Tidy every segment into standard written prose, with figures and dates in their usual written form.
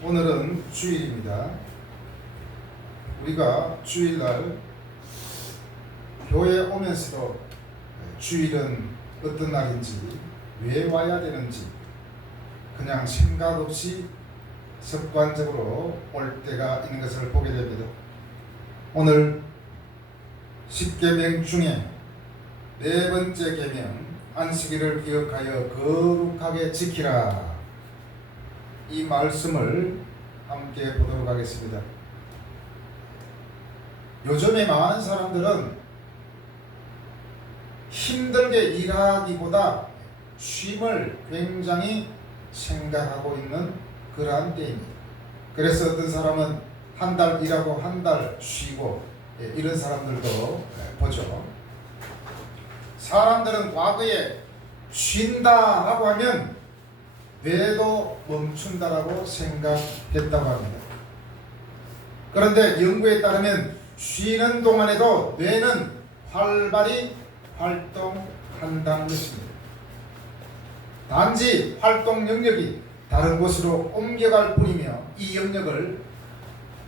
오늘은 주일입니다. 우리가 주일날 교회에 오면서도 주일은 어떤 날인지, 왜 와야 되는지 그냥 생각 없이 습관적으로 올 때가 있는 것을 보게 됩니다. 오늘 10계명 중에 네 번째 계명, 안식일을 기억하여 거룩하게 지키라, 이 말씀을 함께 보도록 하겠습니다. 요즘에 많은 사람들은 힘들게 일하기보다 쉼을 굉장히 생각하고 있는 그러한 때입니다. 그래서 어떤 사람은 한 달 일하고 한 달 쉬고 이런 사람들도 보죠. 사람들은 과거에 쉰다 하고 하면 뇌도 멈춘다라고 생각했다고 합니다. 그런데 연구에 따르면 쉬는 동안에도 뇌는 활발히 활동한다는 것입니다. 단지 활동 영역이 다른 곳으로 옮겨갈 뿐이며, 이 영역을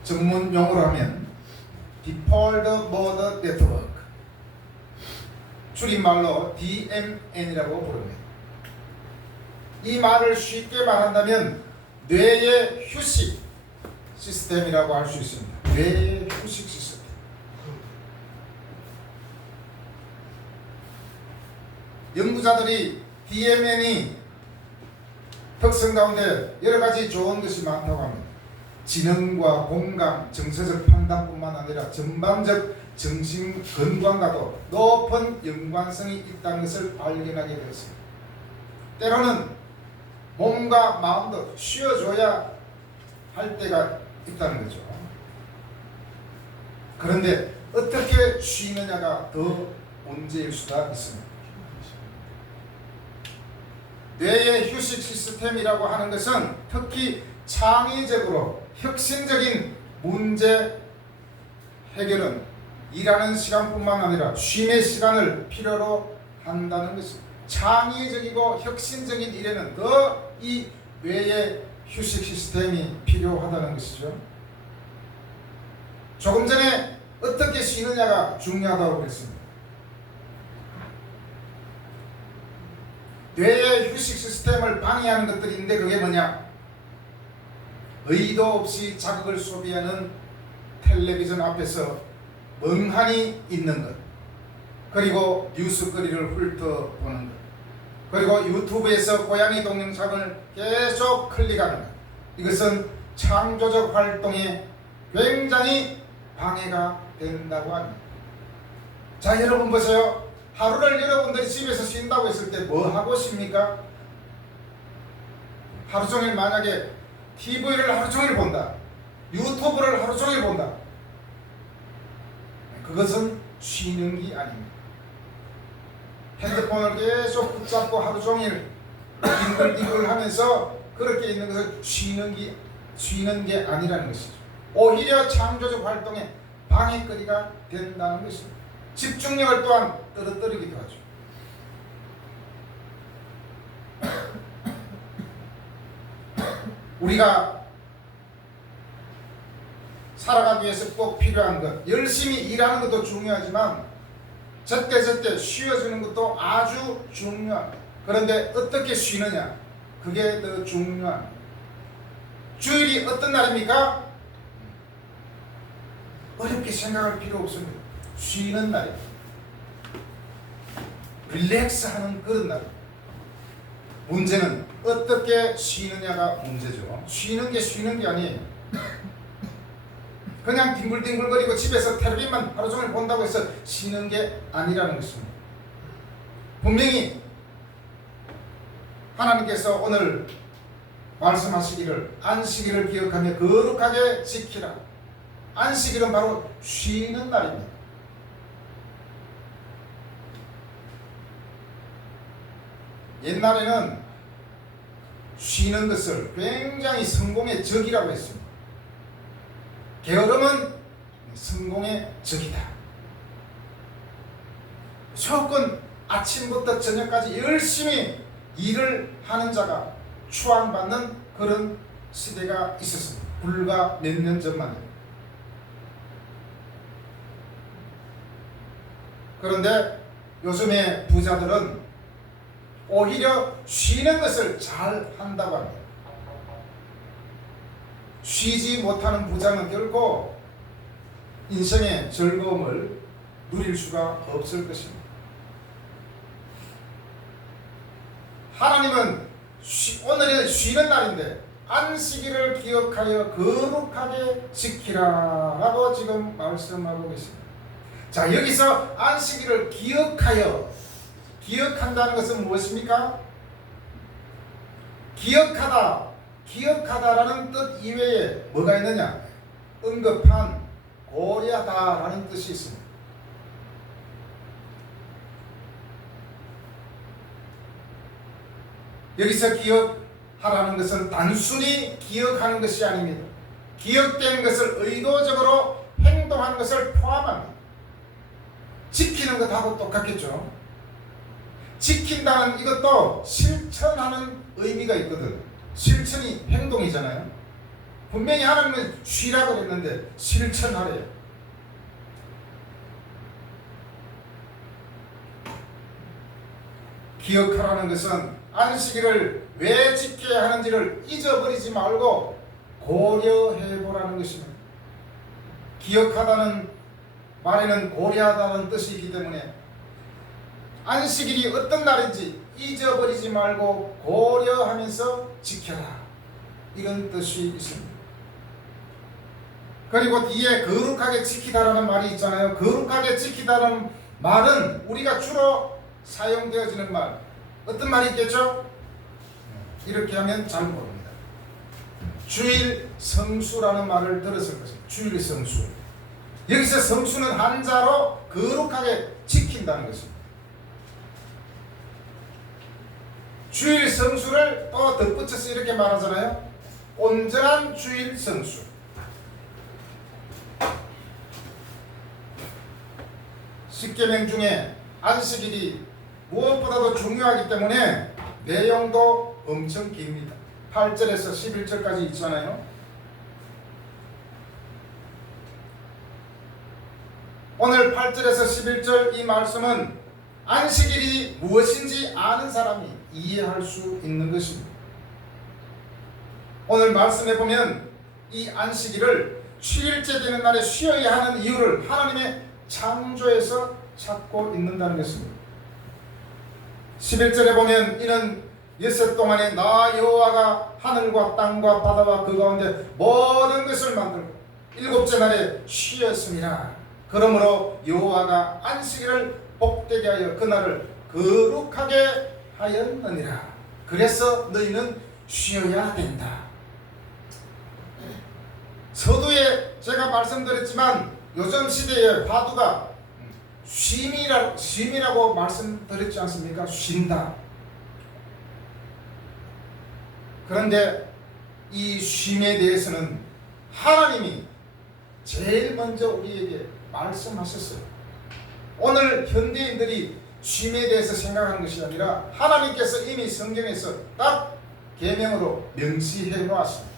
전문 용어로 하면 Default Mode Network, 줄임말로 DMN이라고 부릅니다. 이 말을 쉽게 말한다면 뇌의 휴식 시스템이라고 할 수 있습니다. 뇌의 휴식 시스템. 연구자들이 DMN이 특성 가운데 여러 가지 좋은 것이 많다고 합니다. 지능과 공감, 정서적 판단뿐만 아니라 전반적 정신 건강과도 높은 연관성이 있다는 것을 발견하게 되었습니다. 때로는 몸과 마음도 쉬어줘야 할 때가 있다는 거죠. 그런데 어떻게 쉬느냐가 더 문제일 수가 있습니다. 뇌의 휴식 시스템이라고 하는 것은 특히 창의적으로 혁신적인 문제 해결은 일하는 시간뿐만 아니라 쉼의 시간을 필요로 한다는 것입니다. 창의적이고 혁신적인 일에는 더 이 뇌의 휴식 시스템이 필요하다는 것이죠. 조금 전에 어떻게 쉬느냐가 중요하다고 그랬습니다. 뇌의 휴식 시스템을 방해하는 것들이 있는데 그게 뭐냐? 의도 없이 자극을 소비하는 텔레비전 앞에서 멍하니 있는 것, 그리고 뉴스거리를 훑어보는 것, 그리고 유튜브에서 고양이 동영상을 계속 클릭하는 것, 이것은 창조적 활동에 굉장히 방해가 된다고 합니다. 자, 여러분 보세요. 하루를 여러분들이 집에서 쉰다고 했을 때 뭐 하고 쉽니까? 하루 종일 만약에 TV를 하루 종일 본다, 유튜브를 하루 종일 본다, 그것은 쉬는 게 아닙니다. 핸드폰을 계속 붙잡고 하루 종일 뒹굴뒹굴 하면서 그렇게 있는 것은 쉬는 게 아니라는 것이죠. 오히려 창조적 활동에 방해거리가 된다는 것입니다. 집중력을 또한 떨어뜨리기도 하죠. 우리가 살아가기 위해서 꼭 필요한 것, 열심히 일하는 것도 중요하지만 제때 쉬어주는 것도 아주 중요합니다. 그런데 어떻게 쉬느냐, 그게 더 중요합니다. 주일이 어떤 날입니까? 어렵게 생각할 필요 없습니다. 쉬는 날입니다. 릴렉스하는 그런 날입니다. 문제는 어떻게 쉬느냐가 문제죠. 쉬는 게 아니에요. 그냥 뒹굴뒹굴거리고 집에서 텔레비만 하루 종일 본다고 해서 쉬는 게 아니라는 것입니다. 분명히 하나님께서 오늘 말씀하시기를 안식일을 기억하며 거룩하게 지키라. 안식일은 바로 쉬는 날입니다. 옛날에는 쉬는 것을 굉장히 성공의 적이라고 했습니다. 게으름은 성공의 적이다. 무조건 아침부터 저녁까지 열심히 일을 하는 자가 추앙받는 그런 시대가 있었습니다. 불과 몇 년 전만에. 그런데 요즘의 부자들은 오히려 쉬는 것을 잘 한다고 합니다. 쉬지 못하는 부자는 결코 인생의 즐거움을 누릴 수가 없을 것입니다. 하나님은 오늘은 쉬는 날인데 안식일을 기억하여 거룩하게 지키라 라고 지금 말씀하고 계십니다. 자, 여기서 안식일을 기억한다는 것은 무엇입니까? 기억하다라는 뜻 이외에 뭐가 있느냐? 언급한, 고려하다라는 뜻이 있습니다. 여기서 기억하라는 것은 단순히 기억하는 것이 아닙니다. 기억된 것을 의도적으로 행동한 것을 포함합니다. 지키는 것하고 똑같겠죠. 지킨다는 이것도 실천하는 의미가 있거든. 실천이 행동이잖아요. 분명히 하나님은 쉬라고 그랬는데 실천하래요. 기억하라는 것은 안식일을 왜 지켜야 하는지를 잊어버리지 말고 고려해 보라는 것입니다. 기억하다는 말에는 고려하다는 뜻이 있기 때문에 안식일이 어떤 날인지 잊어버리지 말고 고려하면서 지켜라, 이런 뜻이 있습니다. 그리고 뒤에 거룩하게 지키다라는 말이 있잖아요. 거룩하게 지키다는 말은 우리가 주로 사용되어지는 말, 어떤 말이 있겠죠? 이렇게 하면 잘 모릅니다. 주일 성수라는 말을 들었을 것입니다. 주일 성수. 여기서 성수는 한자로 거룩하게 지킨다는 것입니다. 주일 성수를 또 덧붙여서 이렇게 말하잖아요. 온전한 주일 성수. 십계명 중에 안식일이 무엇보다도 중요하기 때문에 내용도 엄청 깁니다. 8절에서 11절까지 있잖아요. 오늘 8절에서 11절 이 말씀은 안식일이 무엇인지 아는 사람이 이해할 수 있는 것입니다. 오늘 말씀에 보면 이 안식일을 7일째 되는 날에 쉬어야 하는 이유를 하나님의 창조에서 찾고 있는다는 것입니다. 11절에 보면 이는 엿새 동안에 나 여호와가 하늘과 땅과 바다와 그 가운데 모든 것을 만들고 일곱째 날에 쉬었습니다. 그러므로 여호와가 안식일을 복되게 하여 그날을 거룩하게 하였느니라. 그래서 너희는 쉬어야 된다. 서두에 제가 말씀드렸지만 요즘 시대의 화두가 쉼이라고 말씀드렸지 않습니까? 쉰다. 그런데 이 쉼에 대해서는 하나님이 제일 먼저 우리에게 말씀하셨어요. 오늘 현대인들이 쉼에 대해서 생각하는 것이 아니라 하나님께서 이미 성경에서 딱 계명으로 명시해 놓았습니다.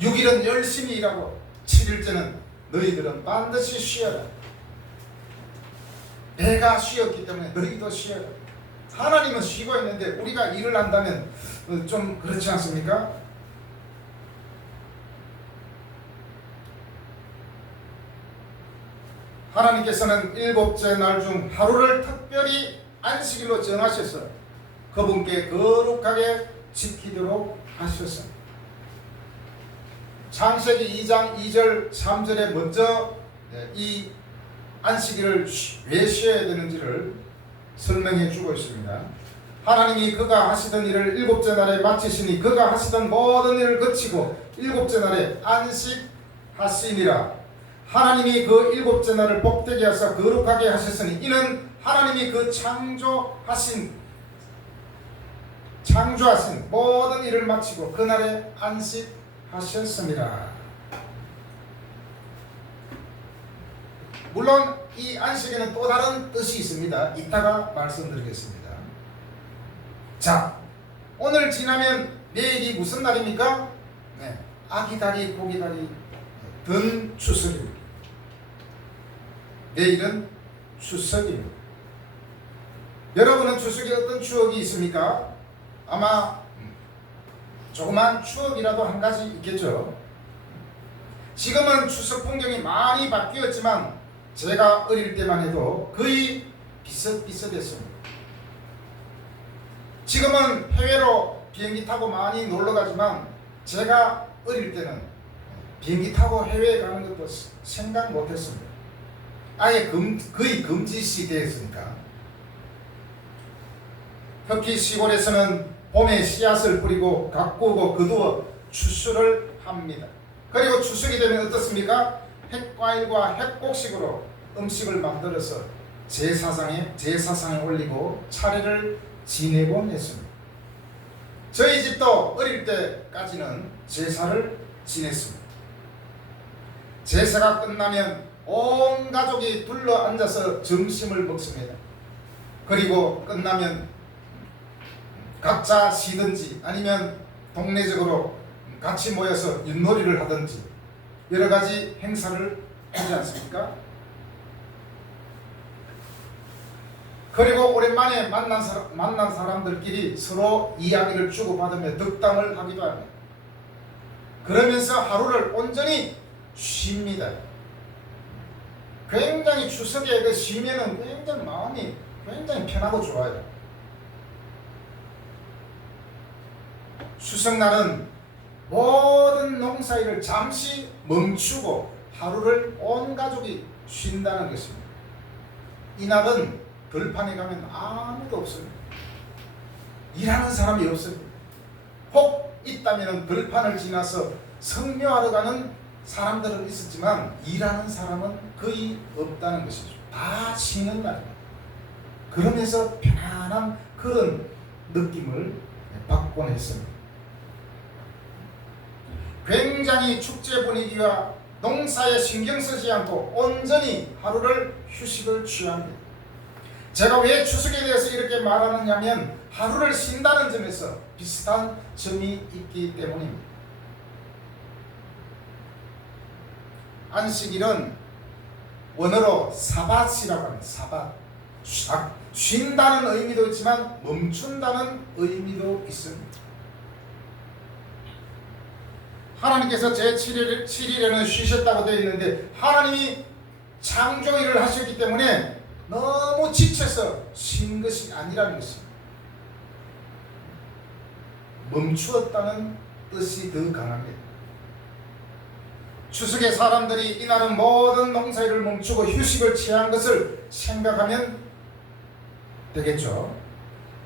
6일은 열심히 일하고 7일째는 너희들은 반드시 쉬어라. 내가 쉬었기 때문에 너희도 쉬어라. 하나님은 쉬고 있는데 우리가 일을 한다면 좀 그렇지 않습니까? 하나님께서는 일곱째 날 중 하루를 특별히 안식일로 정하셔서 그분께 거룩하게 지키도록 하셨습니다. 창세기 2장 2절 3절에 먼저 이 안식일을 왜 쉬어야 되는지를 설명해 주고 있습니다. 하나님이 그가 하시던 일을 일곱째 날에 마치시니 그가 하시던 모든 일을 거치고 일곱째 날에 안식하시니라. 하나님이 그 일곱째 날을 복되게 하사 거룩하게 하셨으니 이는 하나님이 그 창조하신 모든 일을 마치고 그날에 안식하셨습니다. 물론 이 안식에는 또 다른 뜻이 있습니다. 이따가 말씀드리겠습니다. 자, 오늘 지나면 내일이 무슨 날입니까? 네, 아기다리 고기다리 든 추석입니다. 내일은 추석입니다. 여러분은 추석에 어떤 추억이 있습니까? 아마 조그만 추억이라도 한 가지 있겠죠. 지금은 추석 풍경이 많이 바뀌었지만 제가 어릴 때만 해도 거의 비슷비슷했습니다. 지금은 해외로 비행기 타고 많이 놀러 가지만 제가 어릴 때는 비행기 타고 해외에 가는 것도 생각 못했습니다. 아예 거의 금지 시대였으니까. 특히 시골에서는 봄에 씨앗을 뿌리고 가꾸고 거두어 추수를 합니다. 그리고 추석이 되면 어떻습니까? 햇과일과 햇곡식으로 음식을 만들어서 제사상에 올리고 차례를 지내곤 했습니다. 저희 집도 어릴 때까지는 제사를 지냈습니다. 제사가 끝나면 온 가족이 둘러 앉아서 점심을 먹습니다. 그리고 끝나면 각자 쉬든지 아니면 동네적으로 같이 모여서 윷놀이를 하든지 여러 가지 행사를 하지 않습니까? 그리고 오랜만에 만난 사람들끼리 서로 이야기를 주고받으며 덕담을 하기도 합니다. 그러면서 하루를 온전히 쉽니다. 굉장히 추석에 쉬면은 굉장히 마음이 굉장히 편하고 좋아요. 추석날은 모든 농사일을 잠시 멈추고 하루를 온 가족이 쉰다는 것입니다. 이날은 들판에 가면 아무도 없습니다. 일하는 사람이 없습니다. 혹 있다면 들판을 지나서 성묘하러 가는 사람들은 있었지만 일하는 사람은 거의 없다는 것이죠. 다 쉬는 날입니다. 그러면서 편안한 그런 느낌을 받곤 했습니다. 굉장히 축제 분위기와 농사에 신경 쓰지 않고 온전히 하루를 휴식을 취합니다. 제가 왜 추석에 대해서 이렇게 말하느냐면 하루를 쉰다는 점에서 비슷한 점이 있기 때문입니다. 안식일은 원어로 사밧이라고 합니다. 사밧. 쉰다는 의미도 있지만 멈춘다는 의미도 있습니다. 하나님께서 제7일에는 쉬셨다고 되어 있는데 하나님이 창조일을 하셨기 때문에 너무 지쳐서 쉰 것이 아니라는 것입니다. 멈추었다는 뜻이 더 강합니다. 추석에 사람들이 이날은 모든 농사일을 멈추고 휴식을 취한 것을 생각하면 되겠죠.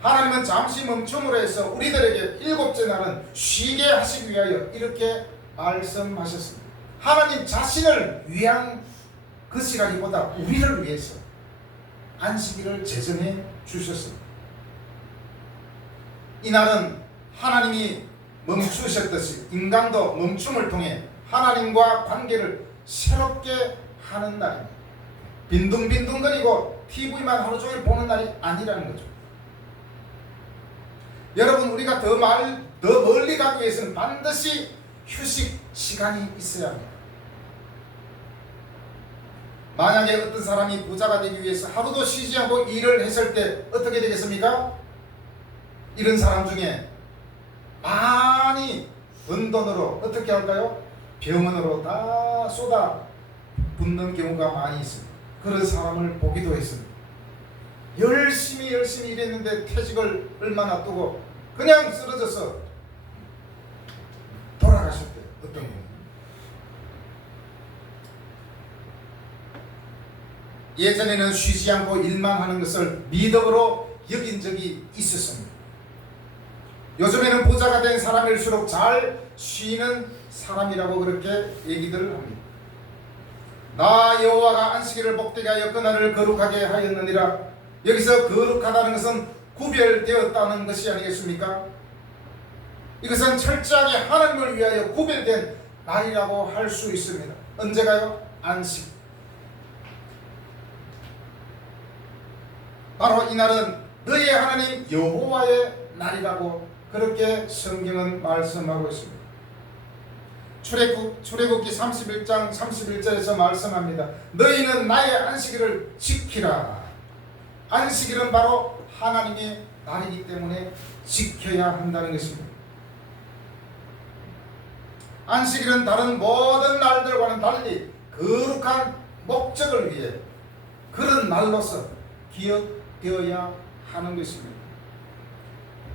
하나님은 잠시 멈춤으로 해서 우리들에게 일곱째 날은 쉬게 하시기 위하여 이렇게 말씀하셨습니다. 하나님 자신을 위한 것이라기보다 우리를 위해서 안식일을 제정해 주셨습니다. 이날은 하나님이 멈추셨듯이 인간도 멈춤을 통해 하나님과 관계를 새롭게 하는 날입니다. 빈둥빈둥거리고 TV만 하루 종일 보는 날이 아니라는 거죠. 여러분, 우리가 더 멀리 가기 위해서는 반드시 휴식 시간이 있어야 합니다. 만약에 어떤 사람이 부자가 되기 위해서 하루도 쉬지 않고 일을 했을 때 어떻게 되겠습니까? 이런 사람 중에 많이 번 돈으로 어떻게 할까요? 병원으로 다 쏟아 붓는 경우가 많이 있습니다. 그런 사람을 보기도 했습니다. 열심히 일했는데 퇴직을 얼마나 두고 그냥 쓰러져서 돌아가셨대요. 어떤 분이. 예전에는 쉬지 않고 일만 하는 것을 미덕으로 여긴 적이 있었습니다. 요즘에는 부자가 된 사람일수록 잘 쉬는 사람이라고 그렇게 얘기들을 합니다. 나 여호와가 안식일을 복되게 하여 그날을 거룩하게 하였느니라. 여기서 거룩하다는 것은 구별되었다는 것이 아니겠습니까? 이것은 철저하게 하나님을 위하여 구별된 날이라고 할 수 있습니다. 언제가요? 안식. 바로 이날은 너의 하나님 여호와의 날이라고 그렇게 성경은 말씀하고 있습니다. 출애굽기 31장 31절에서 말씀합니다. 너희는 나의 안식일을 지키라. 안식일은 바로 하나님의 날이기 때문에 지켜야 한다는 것입니다. 안식일은 다른 모든 날들과는 달리 거룩한 목적을 위해 그런 날로서 기억되어야 하는 것입니다.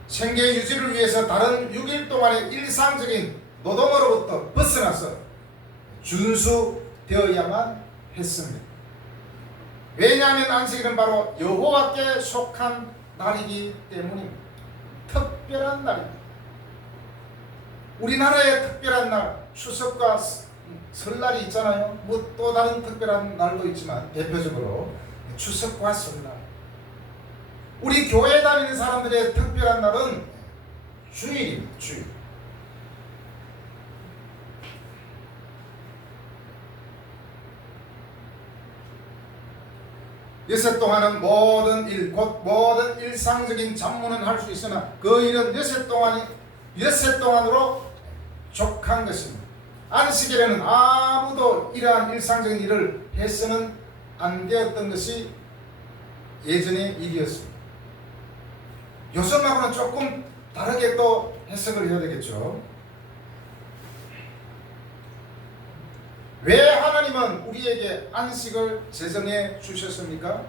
생계 유지를 위해서 다른 6일 동안의 일상적인 노동으로부터 벗어나서 준수되어야만 했습니다. 왜냐하면 안식일은 바로 여호와께 속한 날이기 때문입니다. 특별한 날입니다. 우리나라의 특별한 날, 추석과 설날이 있잖아요. 뭐 또 다른 특별한 날도 있지만 대표적으로 추석과 설날. 우리 교회 다니는 사람들의 특별한 날은 주일입니다. 주일. 여섯 동안은 모든 일, 곧 모든 일상적인 잡무는 할 수 있으나 그 일은 여섯 동안으로 족한 것입니다. 안식일에는 아무도 이러한 일상적인 일을 해서는 안 되었던 것이 예전의 일이었습니다. 요즘하고는 조금 다르게 또 해석을 해야 되겠죠. 왜 하나님은 우리에게 안식을 제정해 주셨습니까?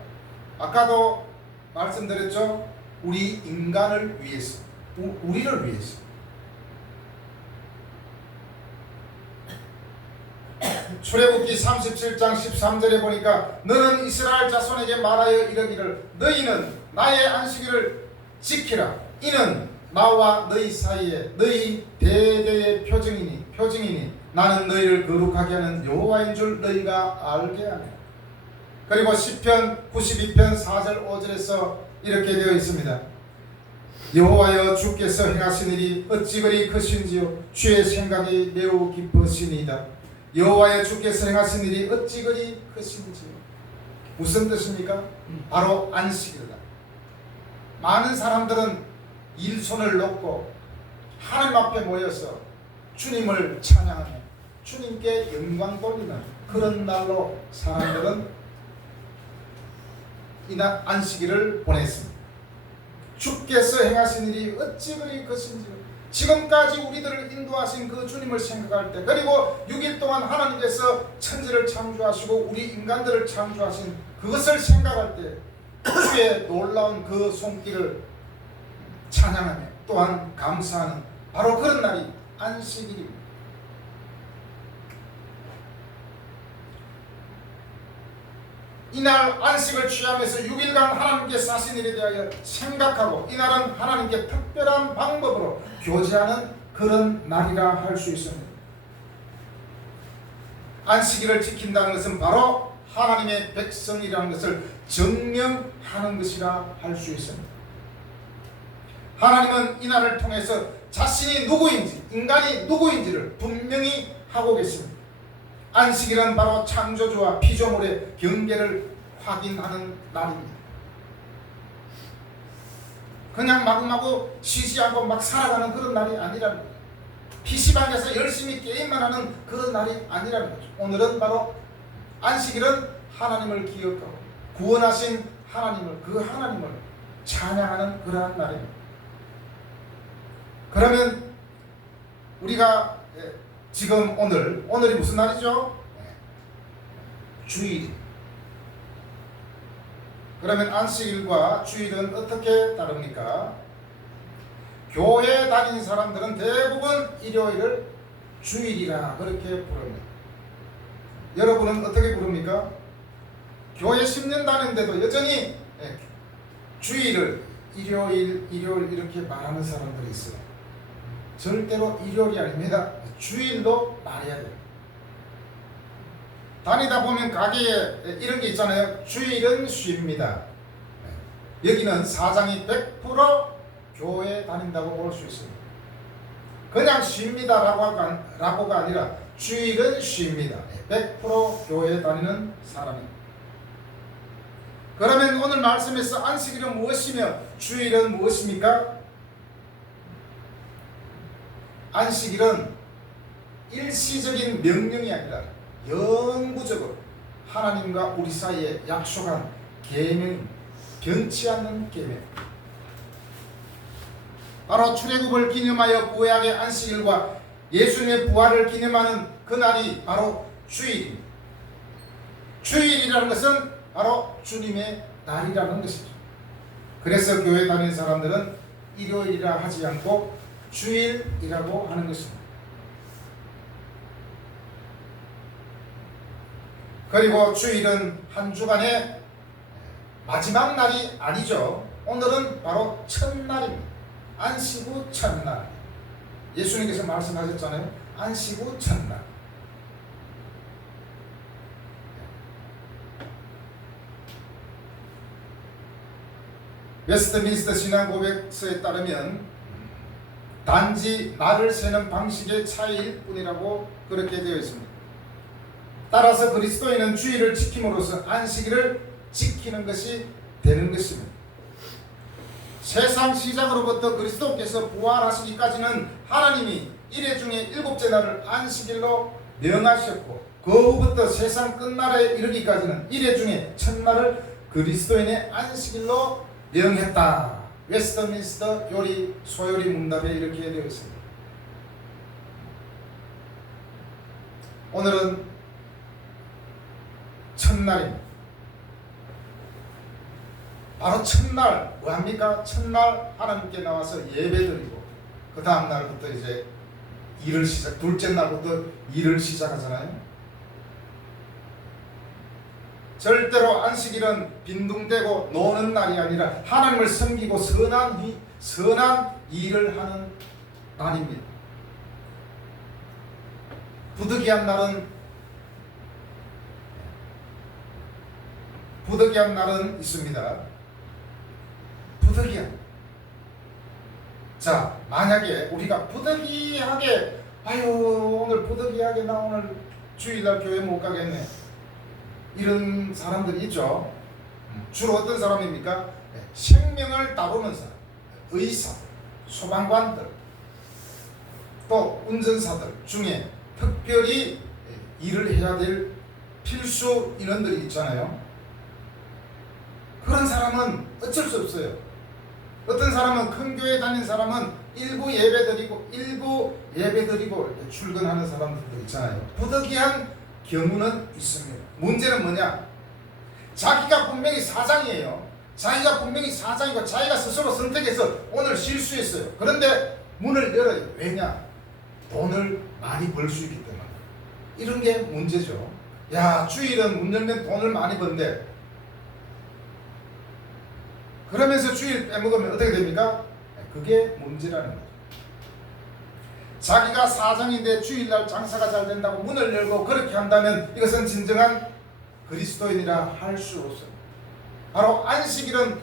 아까도 말씀드렸죠. 우리 인간을 위해서, 우리를 위해서. 출애굽기 37장 13절에 보니까 너는 이스라엘 자손에게 말하여 이르기를 너희는 나의 안식일을 지키라. 이는 나와 너희 사이에 너희 대대의 표징이니 나는 너희를 거룩하게 하는 여호와인 줄 너희가 알게 하며. 그리고 시편 92편 4절 5절에서 이렇게 되어 있습니다. 여호와여 주께서 행하신 일이 어찌 그리 크신지요 주의 생각이 매우 깊으시니이다. 여호와여 주께서 행하신 일이 어찌 그리 크신지요. 무슨 뜻입니까? 바로 안식일이다. 많은 사람들은 일손을 놓고 하나님 앞에 모여서 주님을 찬양하며 주님께 영광 돌리는 그런 날로 사람들은 이날 안식일을 보냈습니다. 주께서 행하신 일이 어찌 그리 크신지요. 지금까지 우리들을 인도하신 그 주님을 생각할 때, 그리고 6일 동안 하나님께서 천지를 창조하시고 우리 인간들을 창조하신 그것을 생각할 때 주의 놀라운 그 손길을 찬양하며 또한 감사하는 바로 그런 날이 안식일입니다. 이날 안식을 취하면서 6일간 하나님께서 하신 일에 대하여 생각하고 이날은 하나님께 특별한 방법으로 교제하는 그런 날이라 할 수 있습니다. 안식일을 지킨다는 것은 바로 하나님의 백성이라는 것을 증명하는 것이라 할 수 있습니다. 하나님은 이날을 통해서 자신이 누구인지, 인간이 누구인지를 분명히 하고 계십니다. 안식일은 바로 창조주와 피조물의 경계를 확인하는 날입니다. 그냥 마구마구 쉬지 않고 막 살아가는 그런 날이 아니라는 거죠. PC방에서 열심히 게임만 하는 그런 날이 아니라는 거죠. 오늘은 바로 안식일은 하나님을 기억하고 구원하신 하나님을, 그 하나님을 찬양하는 그러한 날입니다. 그러면 우리가 지금 오늘이 무슨 날이죠? 주일. 그러면 안식일과 주일은 어떻게 다릅니까? 교회 다니는 사람들은 대부분 일요일을 주일이라 그렇게 부릅니다. 여러분은 어떻게 부릅니까? 교회 10년 다니는데도 여전히 주일을 일요일 이렇게 말하는 사람들이 있어요. 절대로 일요일이 아닙니다. 주일도 말해야 돼요. 다니다 보면 가게에 이런 게 있잖아요. 주일은 쉽니다. 여기는 사장이 100% 교회 다닌다고 볼 수 있습니다. 그냥 쉽니다라고가 아니라 주일은 쉽니다. 100% 교회 다니는 사람입니다. 그러면 오늘 말씀에서 안식일은 무엇이며 주일은 무엇입니까? 안식일은 일시적인 명령이 아니라 영구적으로 하나님과 우리 사이에 약속한 계명, 변치 않는 계명. 바로 출애굽을 기념하여 구약의 안식일과 예수님의 부활을 기념하는 그날이 바로 주일입니다. 주일이라는 것은 바로 주님의 날이라는 것이죠. 그래서 교회 다니는 사람들은 일요일이라 하지 않고 주일이라고 하는 것입니다. 그리고 주일은 한 주간의 마지막 날이 아니죠. 오늘은 바로 첫날입니다. 안식 후 첫날. 예수님께서 말씀하셨잖아요. 안식 후 첫날. 웨스트민스터 신앙고백서에 따르면 단지 날을 세는 방식의 차이일 뿐이라고 그렇게 되어 있습니다. 따라서 그리스도인은 주일을 지킴으로써 안식일을 지키는 것이 되는 것입니다. 세상 시작으로부터 그리스도께서 부활하시기까지는 하나님이 일회 중에 일곱째 날을 안식일로 명하셨고, 그 후부터 세상 끝날에 이르기까지는 일회 중에 첫날을 그리스도인의 안식일로 명했다. 웨스트민스터 요리 소요리 문답에 이렇게 되어 있습니다. 오늘은 첫날입니다. 바로 첫날 뭐합니까? 첫날 하나님께 나와서 예배드리고 그 다음 날부터 이제 일을 시작, 둘째 날부터 일을 시작하잖아요. 절대로 안식일은 빈둥대고 노는 날이 아니라 하나님을 섬기고 선한 일을 하는 날입니다. 부득이한 날은 있습니다. 부득이한. 자, 만약에 우리가 부득이하게 오늘 부득이하게 나 오늘 주일날 교회 못 가겠네, 이런 사람들이 있죠. 주로 어떤 사람입니까? 생명을 다루는 사람, 의사, 소방관들, 또 운전사들 중에 특별히 일을 해야 될 필수 인원들이 있잖아요. 그런 사람은 어쩔 수 없어요. 어떤 사람은 큰 교회 다니는 사람은 일부 예배드리고 이렇게 출근하는 사람들도 있잖아요. 부득이한 경우는 있습니다. 문제는 뭐냐? 자기가 분명히 사장이에요. 자기가 분명히 사장이고 자기가 스스로 선택해서 오늘 실수했어요. 그런데 문을 열어요. 왜냐? 돈을 많이 벌 수 있기 때문에. 이런 게 문제죠. 야, 주일은 문 열면 돈을 많이 번대. 그러면서 주일 빼먹으면 어떻게 됩니까? 그게 문제라는 거죠. 자기가 사장인데 주일날 장사가 잘 된다고 문을 열고 그렇게 한다면 이것은 진정한 그리스도인이라 할 수 없어요. 바로 안식일은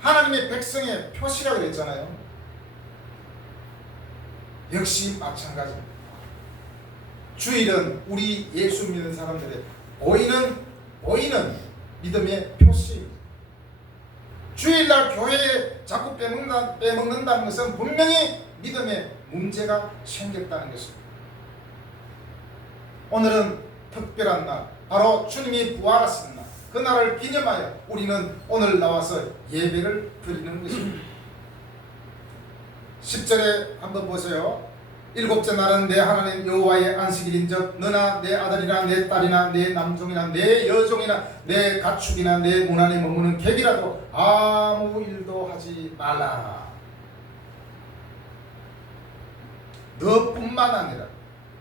하나님의 백성의 표시라고 그랬잖아요. 역시 마찬가지입니다. 주일은 우리 예수 믿는 사람들의 보이는 믿음의 표시입니다. 주일날 교회에 자꾸 빼먹는다는 것은 분명히 믿음에 문제가 생겼다는 것입니다. 오늘은 특별한 날, 바로 주님이 부활하신 날, 그 날을 기념하여 우리는 오늘 나와서 예배를 드리는 것입니다. 10절에 한번 보세요. 일곱째 날은 내 하나님 여호와의 안식일인즉 너나 내 아들이나 내 딸이나 내 남종이나 내 여종이나 내 가축이나 내 문 안에 머무는 객이라도 아무 일도 하지 말라. 너뿐만 아니라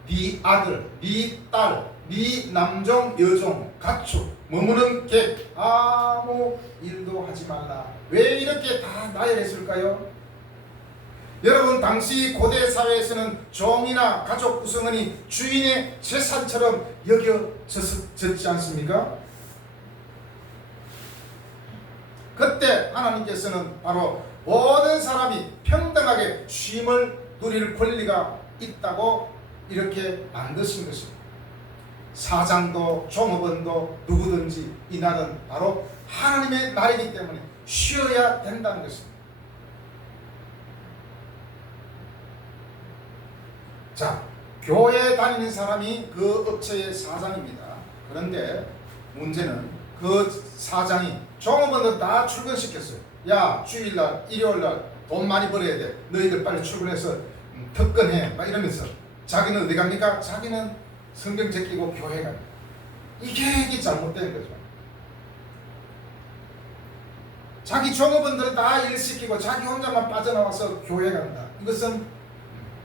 네 아들, 네 딸, 네 남종, 여종, 가축, 머무는 객 아무 일도 하지 말라. 왜 이렇게 다 나열했을까요? 여러분, 당시 고대 사회에서는 종이나 가족 구성원이 주인의 재산처럼 여겨졌지 않습니까? 그때 하나님께서는 바로 모든 사람이 평등하게 쉼을 누릴 권리가 있다고 이렇게 만드신 것입니다. 사장도 종업원도 누구든지 이 날은 바로 하나님의 날이기 때문에 쉬어야 된다는 것입니다. 자, 교회 다니는 사람이 그 업체의 사장입니다. 그런데 문제는 그 사장이 종업원들 다 출근시켰어요. 야, 주일날, 일요일날 돈 많이 벌어야 돼. 너희들 빨리 출근해서 특근해. 막 이러면서 자기는 어디 갑니까? 자기는 성경 제끼고 교회 갑니다. 이 계획이 잘못된 거죠. 자기 종업원들은 다 일시키고 자기 혼자만 빠져나와서 교회 간다. 이것은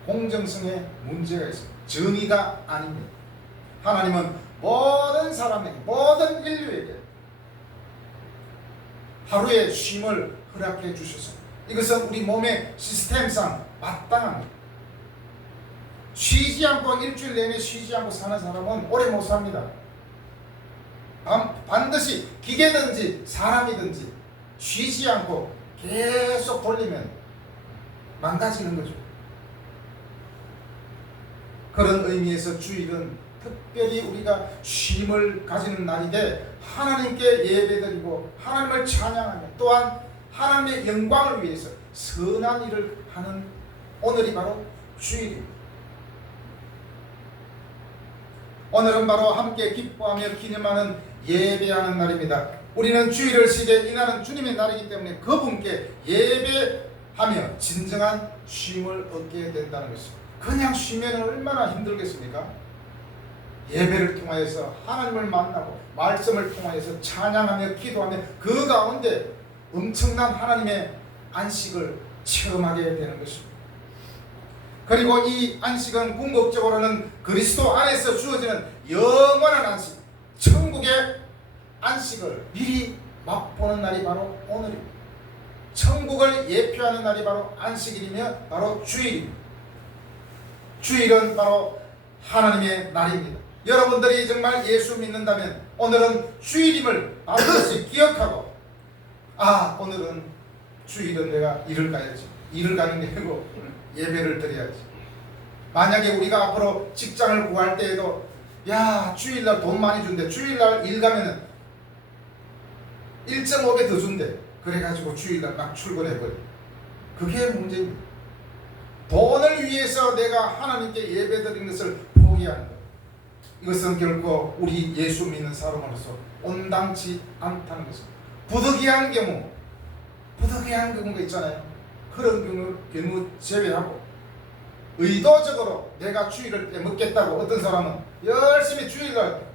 공정성에 문제가 있습니다. 정의가 아닙니다. 하나님은 모든 사람에게, 모든 인류에게 하루의 쉼을 허락해 주셔서 이것은 우리 몸의 시스템상 마땅합니다. 쉬지 않고 일주일 내내 쉬지 않고 사는 사람은 오래 못 삽니다. 반드시 기계든지 사람이든지 쉬지 않고 계속 돌리면 망가지는 거죠. 그런 의미에서 주일은 특별히 우리가 쉼을 가지는 날인데 하나님께 예배드리고 하나님을 찬양하며 또한 하나님의 영광을 위해서 선한 일을 하는 오늘이 바로 주일입니다. 오늘은 바로 함께 기뻐하며 기념하는 예배하는 날입니다. 우리는 주일을 쉬되 이날은 주님의 날이기 때문에 그분께 예배하며 진정한 쉼을 얻게 된다는 것입니다. 그냥 쉬면 얼마나 힘들겠습니까? 예배를 통하여서 하나님을 만나고 말씀을 통하여서 찬양하며 기도하며 그 가운데 엄청난 하나님의 안식을 체험하게 되는 것입니다. 그리고 이 안식은 궁극적으로는 그리스도 안에서 주어지는 영원한 안식, 천국의 안식을 미리 맛보는 날이 바로 오늘입니다. 천국을 예표하는 날이 바로 안식일이며 바로 주일입니다. 주일은 바로 하나님의 날입니다. 여러분들이 정말 예수 믿는다면 오늘은 주일임을 반드시 기억하고 오늘은 주일은 내가 일을 가야지. 일을 가는 게 아니고 예배를 드려야지. 만약에 우리가 앞으로 직장을 구할 때에도 야, 주일날 돈 많이 준대. 주일날 일 가면은 1.5배 더 준대. 그래가지고 주일날 막 출근해버려. 그게 문제입니다. 돈을 위해서 내가 하나님께 예배드리는 것을 포기하는 것. 이것은 결코 우리 예수 믿는 사람으로서 온당치 않다는 것입니다. 부득이한 경우가 있잖아요. 그런 경우 제외하고 의도적으로 내가 주일을 빼먹겠다고 어떤 사람은 열심히 주일날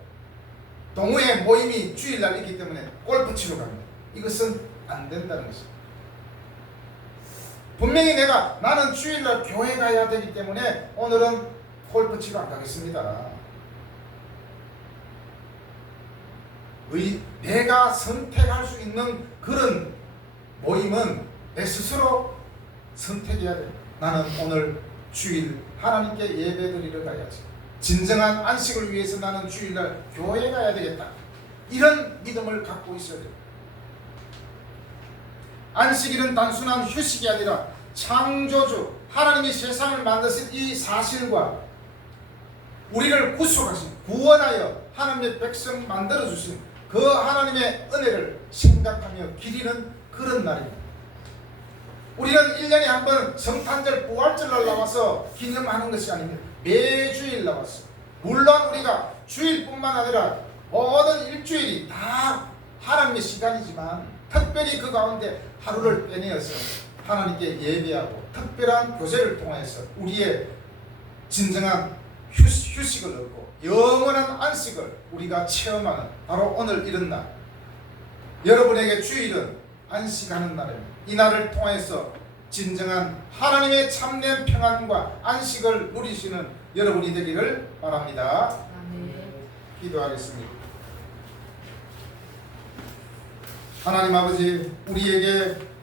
동호회 모임이 주일날 있기 때문에 골프 치러 갑니다. 이것은 안 된다는 것입니다. 분명히 나는 주일날 교회 가야 되기 때문에 오늘은 골프 치러 안 가겠습니다. 내가 선택할 수 있는 그런 모임은 내 스스로 선택해야 돼. 나는 오늘 주일 하나님께 예배드리러 가야지. 진정한 안식을 위해서 나는 주일날 교회 가야 되겠다. 이런 믿음을 갖고 있어야 돼요. 안식일은 단순한 휴식이 아니라 창조주 하나님이 세상을 만드신 이 사실과 우리를 구속하신 구원하여 하나님의 백성 만들어주신 그 하나님의 은혜를 생각하며 기리는 그런 날입니다. 우리는 1년에 한 번 성탄절 부활절날 나와서 기념하는 것이 아닙니다. 매주일 나왔어요. 물론 우리가 주일뿐만 아니라 모든 일주일이 다 하나님의 시간이지만 특별히 그 가운데 하루를 빼내어서 하나님께 예배하고 특별한 교제를 통해서 우리의 진정한 휴식을 얻고 영원한 안식을 우리가 체험하는 바로 오늘 이런 날. 여러분에게 주일은 안식하는 날입니다. 이 날을 통해서 진정한 하나님의 참된 평안과 안식을 누리시는 여러분이 되기를 바랍니다. 기도하겠습니다. 하나님 아버지, 우리에게